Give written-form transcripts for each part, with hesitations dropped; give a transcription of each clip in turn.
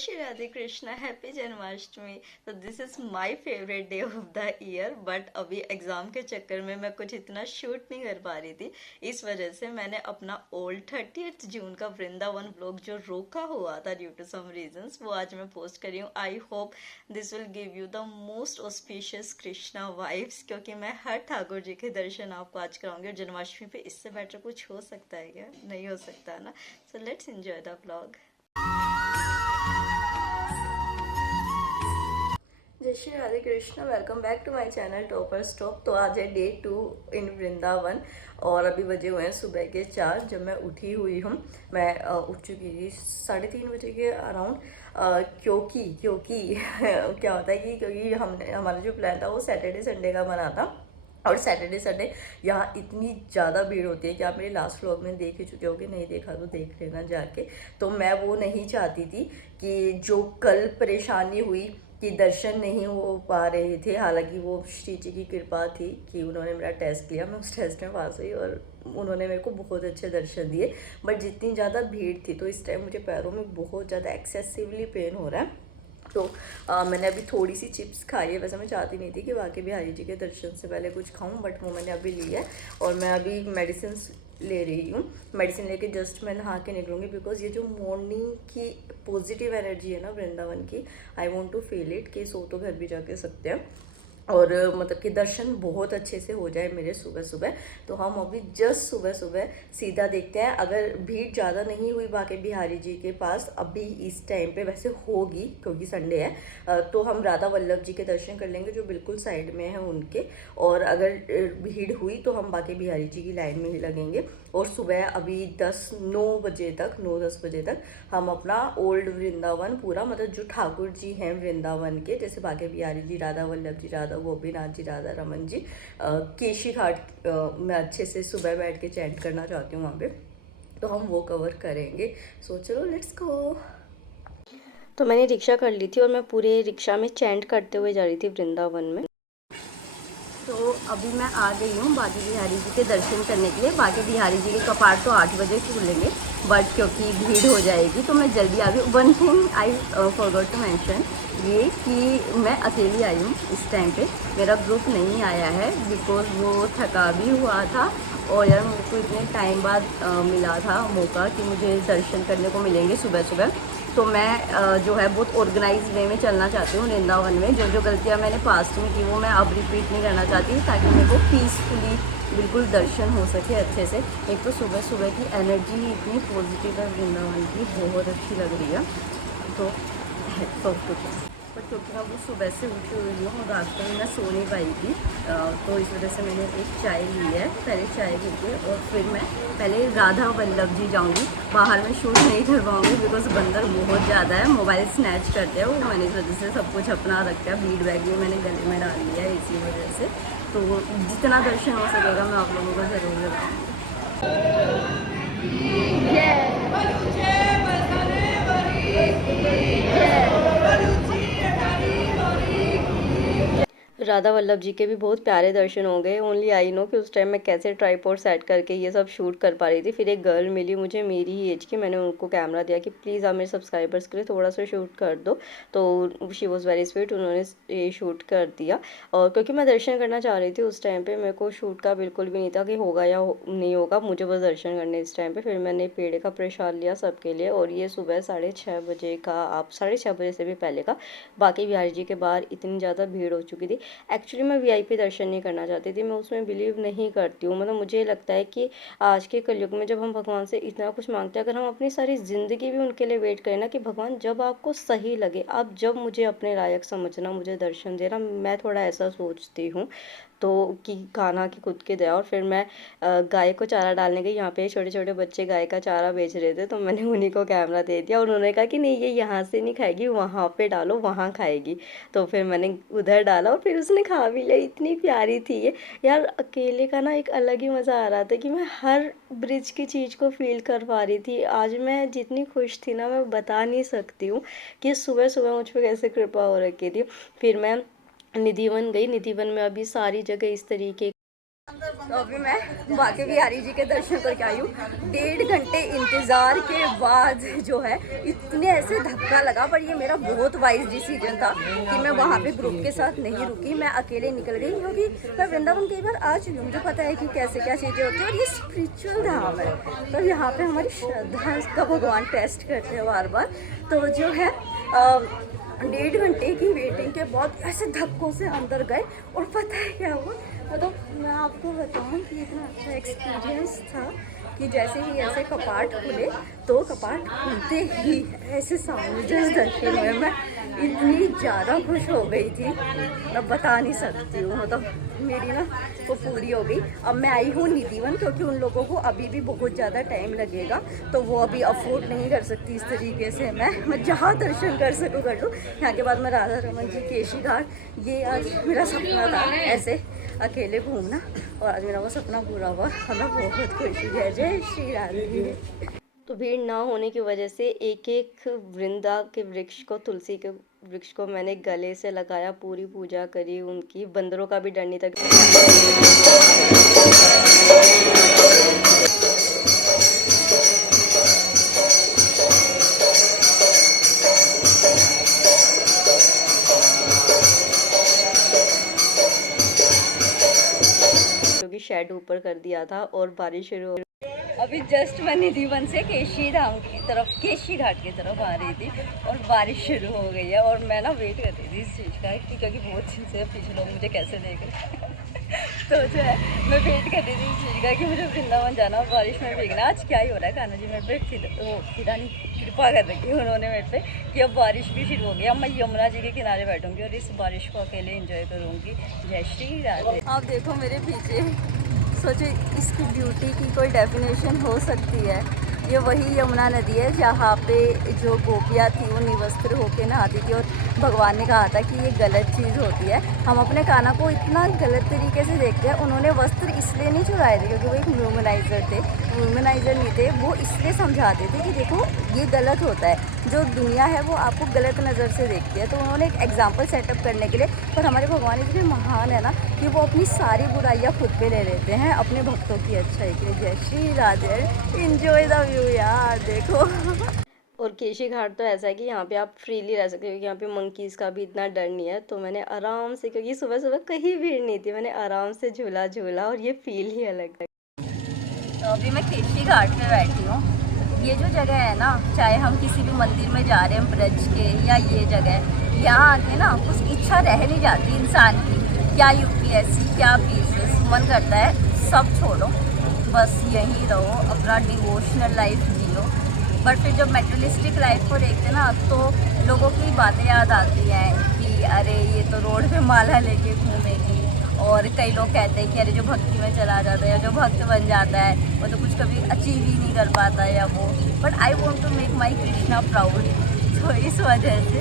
Shri Radhe Krishna, happy Janmashtami. तो this is my favourite day of the year, but अभी exam के चक्कर में मैं कुछ इतना शूट नहीं कर पा रही थी। इस वजह से मैंने अपना ओल्ड 30th जून का वृंदावन व्लॉग जो रोका हुआ था ड्यू टू सम रीजंस, वो आज मैं पोस्ट करी हूँ। I hope this will give you the most auspicious Krishna vibes, क्योंकि मैं हर ठाकुर जी के दर्शन आपको आज कराऊंगी। और जन्माष्टमी पे इससे बेटर कुछ हो सकता है क्या? नहीं हो सकता है ना। So let's enjoy the vlog. जय Shri Radhe Krishna, welcome back to my channel Topper Stop. तो आज है डे 2 इन वृंदावन और अभी बजे हुए हैं सुबह के 4। जब मैं उठी हुई हूँ, मैं उठ चुकी थी 3:30 बजे के अराउंड। क्योंकि क्या होता है कि क्योंकि हमने हमारा जो प्लान था वो सैटरडे संडे का बना था। और सैटरडे संडे यहाँ इतनी ज़्यादा भीड़ होती है कि आप मेरे लास्ट व्लॉग में देख ही चुके हो, कि नहीं देखा तो देख लेना जाके। तो मैं वो नहीं चाहती थी कि जो कल परेशानी हुई कि दर्शन नहीं हो पा रहे थे। हालांकि वो श्री जी की कृपा थी कि उन्होंने मेरा टेस्ट लिया, मैं उस टेस्ट में पास हुई और उन्होंने मेरे को बहुत अच्छे दर्शन दिए। बट जितनी ज़्यादा भीड़ थी तो इस टाइम मुझे पैरों में बहुत ज़्यादा एक्सेसिवली पेन हो रहा है। तो मैंने अभी थोड़ी सी चिप्स खाई है। वैसे मैं चाहती नहीं थी कि बाकी बिहारी जी के दर्शन से पहले कुछ खाऊं, बट वो मैंने अभी ली है। और मैं अभी मेडिसिन ले रही हूँ। मेडिसिन लेके जस्ट मैं नहा के निकलूँगी, बिकॉज ये जो मॉर्निंग की पॉजिटिव एनर्जी है ना वृंदावन की, I want to feel it, कि सो तो घर भी जाके सकते हैं और मतलब कि दर्शन बहुत अच्छे से हो जाए मेरे सुबह सुबह। तो हम अभी जस्ट सुबह सुबह सीधा देखते हैं। अगर भीड़ ज़्यादा नहीं हुई बाके बिहारी जी के पास अभी इस टाइम पे, वैसे होगी क्योंकि संडे है, तो हम राधा वल्लभ जी के दर्शन कर लेंगे जो बिल्कुल साइड में है उनके। और अगर भीड़ हुई तो हम बाकी बिहारी जी की लाइन में ही लगेंगे। और सुबह अभी 9-10 बजे तक हम अपना ओल्ड वृंदावन पूरा, मतलब जो ठाकुर जी हैं वृंदावन के, जैसे बाके बिहारी जी, राधा वल्लभ जी, राधा गोपीनाथ जी, राधा रमन जी, केशी घाट में अच्छे से सुबह बैठ के चैंट करना चाहती हूँ वहाँ पे। तो हम वो कवर करेंगे। सो चलो लेट्स गो। तो मैंने रिक्शा कर ली थी और मैं पूरे रिक्शा में चैंट करते हुए जा रही थी वृंदावन में। तो अभी मैं आ गई हूँ बाकी बिहारी जी के दर्शन करने के लिए। बाकी बिहारी जी के कपाट तो 8 बजे खुलेंगे, बट क्योंकि भीड़ हो जाएगी तो मैं जल्दी आ गई। One thing I forgot to mention, ये कि मैं अकेली आई हूँ इस टाइम पे, मेरा ग्रुप नहीं आया है, बिकॉज वो थका भी हुआ था। और यार मेरे को इतने टाइम बाद मिला था मौका कि मुझे दर्शन करने को मिलेंगे सुबह सुबह। तो मैं जो है बहुत ऑर्गेनाइज वे में चलना चाहती हूँ वृंदावन में। जो जो गलतियाँ मैंने पास्ट में की वो मैं अब रिपीट नहीं करना चाहती, ताकि मेरे को पीसफुली बिल्कुल दर्शन हो सके अच्छे से। एक तो सुबह सुबह की एनर्जी ही इतनी पॉजिटिव है वृंदावन की, बहुत अच्छी लग रही है। तो सब कुछ, पर क्योंकि मैं वो सुबह से उठी हुई हूँ और रात को मैं सो नहीं पाई थी, तो इस वजह से मैंने एक चाय ली है। पहले चाय पी के और फिर मैं पहले राधा वल्लभ जी जाऊँगी। बाहर में शूट नहीं कर पाऊँगी बिकॉज बंदर बहुत ज़्यादा है, मोबाइल स्नैच करते हैं वो। मैंने इस वजह से सब कुछ अपना रखा है, बीड बैग भी मैंने गले में डाल लिया है इसी वजह से। तो जितना दर्शन हो सकेगा मैं आप लोगों को ज़रूर बताऊँगी। राधा वल्लभ जी के भी बहुत प्यारे दर्शन हो गए। ओनली आई नो कि उस टाइम मैं कैसे ट्राइपॉड सेट करके ये सब शूट कर पा रही थी। फिर एक गर्ल मिली मुझे मेरी ही एज की, मैंने उनको कैमरा दिया कि प्लीज़ आप मेरे सब्सक्राइबर्स के लिए थोड़ा सा शूट कर दो। तो शी वॉज़ वेरी स्वीट, उन्होंने ये शूट कर दिया। और क्योंकि मैं दर्शन करना चाह रही थी उस टाइम पर, मेरे को शूट का बिल्कुल भी नहीं था कि होगा या नहीं होगा, मुझे बस दर्शन करने इस टाइम पर। फिर मैंने पेड़े का प्रसाद लिया सबके लिए, और ये सुबह 6:30 बजे का, आप 6:30 बजे से भी पहले का। बाकी बिहारी जी के बाहर इतनी ज़्यादा भीड़ हो चुकी थी। एक्चुअली मैं वीआईपी दर्शन नहीं करना चाहती थी, मैं उसमें बिलीव नहीं करती हूँ। मतलब मुझे लगता है कि आज के कलयुग में जब हम भगवान से इतना कुछ मांगते हैं, अगर हम अपनी सारी ज़िंदगी भी उनके लिए वेट करें ना, कि भगवान जब आपको सही लगे, आप जब मुझे अपने लायक समझना, मुझे दर्शन देना, मैं थोड़ा ऐसा सोचती हूँ। तो कि कान्हा की खुद की दया। और फिर मैं गाय को चारा डालने गई, यहाँ पे छोटे छोटे बच्चे गाय का चारा बेच रहे थे, तो मैंने उन्हीं को कैमरा दे दिया। उन्होंने कहा कि नहीं ये यहाँ से नहीं खाएगी, वहाँ पे डालो, वहाँ खाएगी। तो फिर मैंने उधर डाला और फिर उसने खा भी लिया। इतनी प्यारी थी ये। यार अकेले का ना एक अलग ही मज़ा आ रहा था कि मैं हर ब्रिज की चीज़ को फील कर पा रही थी। आज मैं जितनी खुश थी ना, मैं बता नहीं सकती हूँ कि सुबह सुबह मुझ पर कैसे कृपा हो रखी थी। फिर मैं निधिवन गई। निधिवन में अभी सारी जगह इस तरीके तो अभी मैं बाके बिहारी जी के दर्शन करके आई हूँ। 1.5 घंटे इंतज़ार के बाद जो है इतने ऐसे धक्का लगा, पर ये मेरा बहुत वाइज डिसीजन था कि मैं वहाँ पे ग्रुप के साथ नहीं रुकी, मैं अकेले निकल गई, क्योंकि मैं वृंदावन कई बार आ चुकी हूँ, मुझे पता है कि कैसे क्या चीज़ें होती हैं और ये स्पिरिचुअल धाम है, तो यहाँ पे हमारी श्रद्धा का भगवान टेस्ट करते हैं बार बार। तो जो है 1.5 घंटे की वेटिंग के बाद ऐसे धक्कों से अंदर गए, और पता है क्या हुआ, मतलब मैं आपको बताऊं कि इतना अच्छा एक्सपीरियंस था कि जैसे ही ऐसे कपाट खुले तो कपाट खुलते ही ऐसे सामने जिस दर्शन हुए, मैं इतनी ज़्यादा खुश हो गई थी, मैं बता नहीं सकती हूँ। मतलब मेरी ना वो पूरी हो गई। अब मैं आई हूँ निधिवन, क्योंकि उन लोगों को अभी भी बहुत ज़्यादा टाइम लगेगा, तो वो अभी अफोर्ड नहीं कर सकती इस तरीके से। मैं जहाँ दर्शन कर सकूँ कर लूँ। यहाँ के बाद मैं राधा रमन जी, केशी घाट, ये आज मेरा सपना था ऐसे अकेले घूमना, और आज मेरा वो सपना पूरा हुआ, हमें बहुत खुशी है। जय श्री राधे। तो भीड़ ना होने की वजह से एक एक वृंदा के वृक्ष को, तुलसी के वृक्ष को मैंने गले से लगाया, पूरी पूजा करी उनकी, बंदरों का भी डर नहीं था। क्योंकि शेड ऊपर कर दिया था और बारिश शुरू हो। अभी जस्ट मैं निधिवन से केशी धाम की तरफ, केशी घाट की तरफ आ रही थी और बारिश शुरू हो गई है, और मैं ना वेट कर रही थी इस चीज़ का कि क्योंकि बहुत दिन से पीछे लोग मुझे कैसे देख रहे हैं तो जो है मैं वेट कर रही थी इस चीज़ का कि मुझे वृंदावन जाना और बारिश में भीगना। आज क्या ही हो रहा है, कान्हा जी मेरे पे फिदा नहीं कृपा कर रखी उन्होंने मेरे पे कि अब बारिश भी शुरू हो गई। अब मैं यमुना जी के किनारे बैठूंगी और इस बारिश को अकेले एंजॉय करूँगी। जय श्री राधे। आप देखो मेरे पीछे, सोचो इसकी ब्यूटी की कोई डेफिनेशन हो सकती है। ये वही यमुना नदी है जहाँ पे जो गोपियाँ थी वो निवस्त्र होके नहाती थी, और भगवान ने कहा था कि ये गलत चीज़ होती है। हम अपने कान्हा को इतना गलत तरीके से देखते हैं। उन्होंने वस्त्र इसलिए नहीं चुराए थे क्योंकि वो एक ह्यूमनाइज़र थे, ह्यूमनाइज़र नहीं थे, वो इसलिए समझाते थे कि देखो ये गलत होता है, जो दुनिया है वो आपको गलत नज़र से देखती है। तो उन्होंने एक एग्जाम्पल सेटअप करने के लिए, पर हमारे भगवान इतने महान है ना कि वो अपनी सारी बुराइयाँ खुद पे ले लेते हैं अपने भक्तों की अच्छाई के लिए। जय Shri Radhe. Enjoy the view यार, देखो। और केशी घाट तो ऐसा है कि यहाँ पे आप फ्रीली रह सकते हो, क्योंकि यहाँ पे मंकीज़ का भी इतना डर नहीं है। तो मैंने आराम से, क्योंकि सुबह सुबह कहीं भीड़ नहीं थी, मैंने आराम से झूला झूला और ये फील ही अलग है। तो अभी मैं केशी घाट पे बैठी हूँ। ये जो जगह है ना, चाहे हम किसी भी मंदिर में जा रहे हैं ब्रज के, या ये जगह, यहाँ आके ना कुछ इच्छा रह नहीं जाती इंसान की, क्या यूपीएससी, क्या पीसीएस, मन करता है सब छोड़ो, बस यहीं रहो, अपना डिवोशनल लाइफ जियो। बट फिर जब मेटेरियलिस्टिक लाइफ को देखते ना, तो लोगों की बातें याद आती हैं कि अरे ये तो रोड पे माला लेके घूमेगी, और कई लोग कहते हैं कि अरे जो भक्ति में चला जाता है या जो भक्त बन जाता है वो तो कुछ कभी अचीव ही नहीं कर पाता है या वो। But I want to make my Krishna proud. तो इस वजह से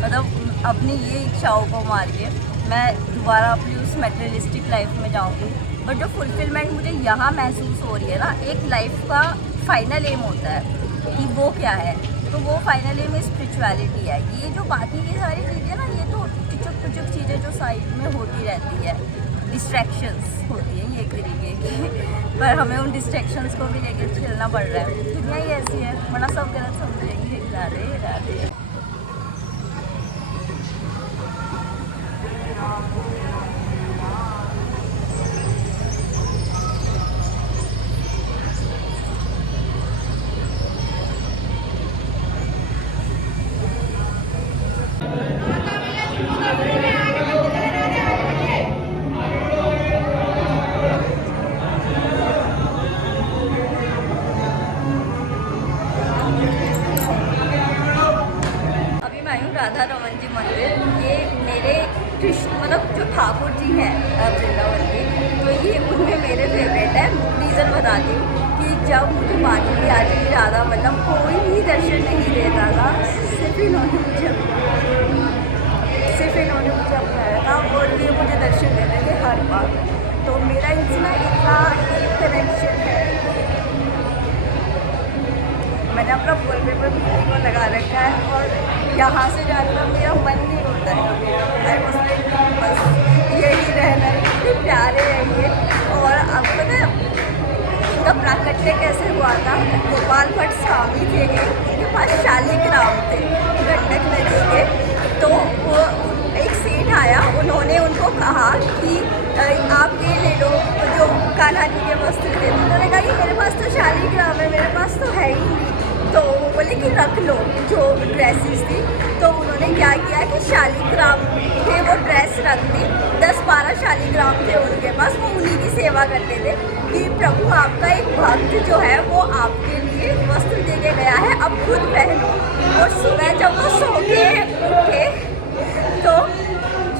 मतलब अपनी ये इच्छाओं को मार के मैं दोबारा अपनी उस मेटेरियलिस्टिक लाइफ में जाऊँगी। बट जो फुलफिलमेंट मुझे यहाँ महसूस हो रही है ना, एक लाइफ का फाइनल एम होता है कि वो क्या है, तो वो फाइनल एम स्पिरिचुअलिटी है। ये जो बाकी ये सारी चीज़ें ना, ये तो टुचुक चीज़ें जो साइड में होती रहती है, डिस्ट्रैक्शंस होती हैं ये एक तरीके की, पर हमें उन डिस्ट्रैक्शंस को भी लेकर चलना पड़ रहा है। दुनिया ही ऐसी है, वरना सब गलत समझेंगे। राधे राधे। राधा रमन जी मंदिर, ये मेरे कृष्ण मतलब जो ठाकुर जी हैं वृंदावन के, तो ये उनमें मेरे फेवरेट है। रीज़न बताती हूँ कि जब मुझे बाकी भी आज भी राधा मतलब कोई भी दर्शन नहीं देता था, सिर्फ इन्होंने मुझे अपनाया था, और ये मुझे दर्शन देते थे हर बार। तो मेरा इतना कनेक्शन है, मैंने अपना वॉलपेपर भी को लगा रखा है, और यहाँ से जाने का मेरा मन नहीं होता है। बस यही रहना है। इतने प्यारे हैं ये। और अब पता है इनका प्राकट्य कैसे हुआ था? गोपाल भट्ट स्वामी थे, उनके पास शालिग्राम थे गंडक नदी के। तो वो एक सेठ आया, उन्होंने उनको कहा कि आप ये ले लो जो कान्हा जी के वस्त्र थे। तो उन्होंने कहा कि मेरे पास तो शालिग्राम है, मेरे पास तो है ही नहीं। तो वो बोले कि रख लो जो ड्रेसेस थी। तो उन्होंने क्या किया कि शालिग्राम थे वो ड्रेस रख दी। 10-12 शालिग्राम थे उनके पास, वो उन्हीं की सेवा करते थे कि प्रभु आपका एक भक्त जो है वो आपके लिए वस्त्र दे के गया है, अब खुद पहनो। और सुबह जब वो सो के उठे तो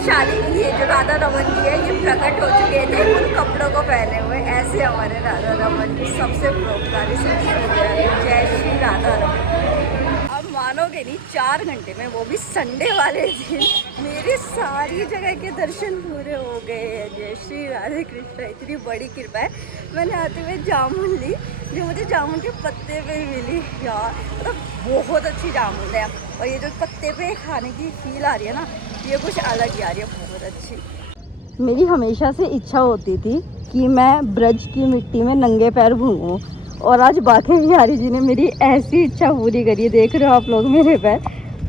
ये जो राधा रमन जी है ये प्रकट हो चुके थे उन कपड़ों को पहने हुए। ऐसे हमारे राधा रमन जी सबसे परोपकारी, सबसे जय श्री राधा रमन। अब मानोगे नहीं, 4 घंटे में, वो भी संडे वाले दिन, मेरी सारी जगह के दर्शन पूरे हो गए हैं। जय श्री राधे कृष्ण, इतनी बड़ी कृपा है। मैंने आते हुए जामुन ली, जो मुझे जामुन के पत्ते पे ही मिली यार, मतलब बहुत अच्छी जामुन है। और ये जो पत्ते पे खाने की फील आ रही है ना, ये कुछ अलग ही आ रही है, बहुत अच्छी। मेरी हमेशा से इच्छा होती थी कि मैं ब्रज की मिट्टी में नंगे पैर घूमूं, और आज बाके बिहारी जी ने मेरी ऐसी इच्छा पूरी करी है। देख रहे हो आप लोग मेरे पैर,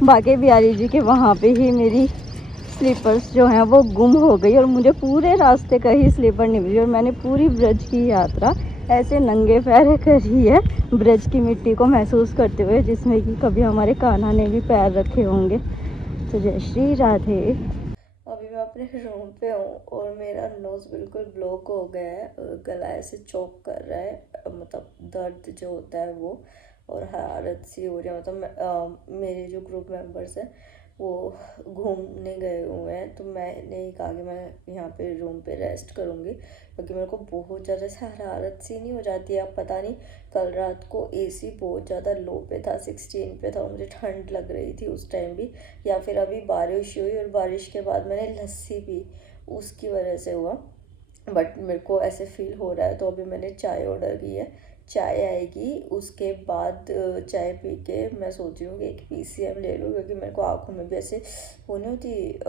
बाके बिहारी जी के वहाँ पे ही मेरी स्लीपर्स जो हैं वो गुम हो गई, और मुझे पूरे रास्ते का ही स्लीपर नहीं मिली। और मैंने पूरी ब्रज की यात्रा ऐसे नंगे पैर करी है, ब्रज की मिट्टी को महसूस करते हुए, जिसमें कि कभी हमारे कान्हा ने भी पैर रखे होंगे। तो जय श्री राधे। अभी मैं अपने रूम पे हूँ और मेरा नोज़ बिल्कुल ब्लॉक हो गया है, गला ऐसे चोक कर रहा है, मतलब दर्द जो होता है वो, और हरारत सी हो रही है। मतलब मेरे जो ग्रुप मेंबर्स हैं वो घूमने गए हुए हैं, तो मैंने ही कहा कि मैं यहाँ पे रूम पे रेस्ट करूँगी, क्योंकि मेरे को बहुत ज़्यादा से हरारत सी नहीं हो जाती है। अब पता नहीं, कल रात को एसी बहुत ज़्यादा लो पे था, 16 पे था, मुझे ठंड लग रही थी उस टाइम भी, या फिर अभी बारिश हुई और बारिश के बाद मैंने लस्सी पी, उसकी वजह से हुआ। बट मेरे को ऐसे फील हो रहा है, तो अभी मैंने चाय ऑर्डर की है, चाय आएगी, उसके बाद चाय पी के मैं सोच रही हूँ कि एक PCM ले लूँ, क्योंकि मेरे को आँखों में भी ऐसे वो नहीं होती,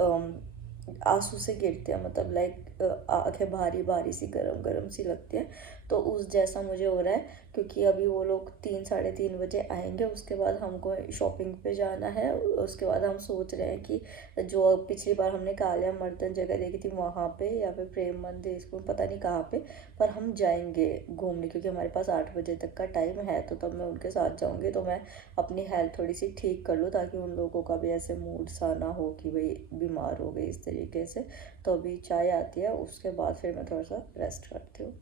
आंसू से गिरते हैं, मतलब लाइक आंखें भारी भारी सी, गरम गरम सी लगती हैं। तो उस जैसा मुझे हो रहा है, क्योंकि अभी वो लोग 3-3:30 बजे आएंगे, उसके बाद हमको शॉपिंग पे जाना है। उसके बाद हम सोच रहे हैं कि जो पिछली बार हमने कालिया मर्दन जगह देखी थी वहाँ पे, या फिर प्रेम मंदिर, इसको पता नहीं कहाँ पे, पर हम जाएंगे घूमने, क्योंकि हमारे पास 8 बजे तक का टाइम है। तो तब मैं उनके साथ जाऊँगी, तो मैं अपनी हेल्थ थोड़ी सी ठीक कर लूँ, ताकि उन लोगों का भी ऐसे मूड सा ना हो कि भाई बीमार हो गई इस तरीके से। तो अभी चाय आती है, उसके बाद फिर मैं थोड़ा सा रेस्ट करती हूँ।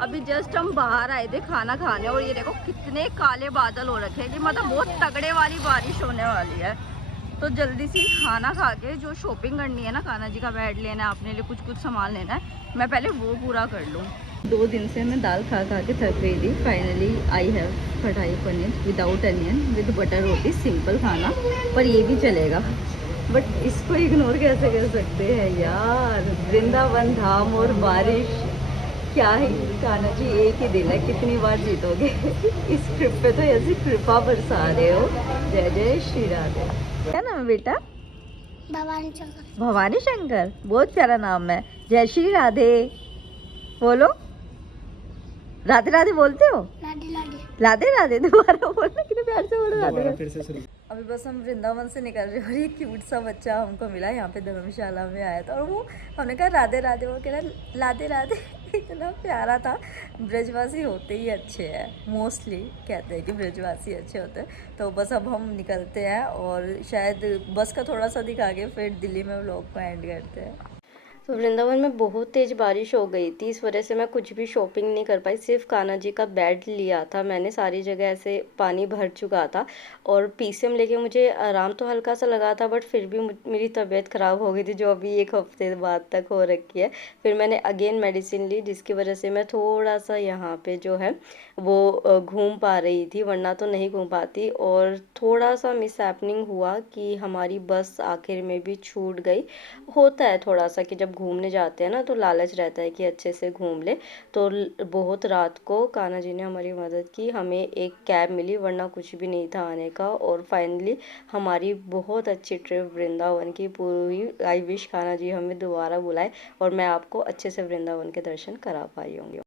अभी जस्ट हम बाहर आए थे खाना खाने, और ये देखो कितने काले बादल हो रखे हैं कि मतलब बहुत तगड़े वाली बारिश होने वाली है। तो जल्दी से खाना खा के, जो शॉपिंग करनी है ना, कान्हा जी का बेड लेना है, अपने लिए कुछ कुछ सामान लेना है, मैं पहले वो पूरा कर लूँ। 2 दिन से मैं दाल खा खा के थक गई थी। फाइनली आई हैव कढ़ाई paneer without onion with butter roti, simple खाना, पर ये भी चलेगा। बट इसको इग्नोर कैसे कर सकते हैं यार, वृंदावन धाम और बारिश, क्या ही कान्हा जी, एक ही दिन है, कितनी बार जीतोगे। इस ट्रिप पे तो ऐसी कृपा बरसा रहे हो। जय जय श्री राधे। क्या नाम है बेटा? भवानी शंकर। भवानी शंकर, बहुत प्यारा नाम है। जय श्री राधे बोलो। राधे राधे बोलते हो? लाडे लाडे। राधे राधे दोबारा बोलना, कितने प्यार से बोलो राधे राधे। अभी बस हम वृंदावन से निकल रहे हैं, और ये क्यूट सा बच्चा हमको मिला यहाँ पे धर्मशाला में आया था, और वो हमने कहा राधे राधे, वो कह रहा राधे राधे। इतना प्यारा था। ब्रजवासी होते ही अच्छे हैं, मोस्टली कहते हैं कि ब्रजवासी अच्छे होते हैं। तो बस अब हम निकलते हैं, और शायद बस का थोड़ा सा दिखा के फिर दिल्ली में व्लॉग को एंड करते हैं। तो वृंदावन में बहुत तेज़ बारिश हो गई थी, इस वजह से मैं कुछ भी शॉपिंग नहीं कर पाई। सिर्फ कान्हा जी का बेड लिया था मैंने, सारी जगह ऐसे पानी भर चुका था। और PCM लेके मुझे आराम तो हल्का सा लगा था, बट फिर भी मेरी तबीयत ख़राब हो गई थी, जो अभी 1 हफ्ते बाद तक हो रखी है। फिर मैंने अगेन मेडिसिन ली, जिसकी वजह से मैं थोड़ा सा यहाँ पे जो है वो घूम पा रही थी, वरना तो नहीं घूम पाती। और थोड़ा सा मिसहैपनिंग हुआ कि हमारी बस आखिर में भी छूट गई। होता है थोड़ा सा कि जब जब घूमने जाते हैं ना तो लालच रहता है कि अच्छे से घूम ले। तो बहुत रात को कान्हा जी ने हमारी मदद की, हमें एक कैब मिली वरना कुछ भी नहीं था आने का। और फाइनली हमारी बहुत अच्छी ट्रिप वृंदावन की पूरी हुई। आई विश कान्हा जी हमें दोबारा बुलाए और मैं आपको अच्छे से वृंदावन के दर्शन करा पाई होंगी।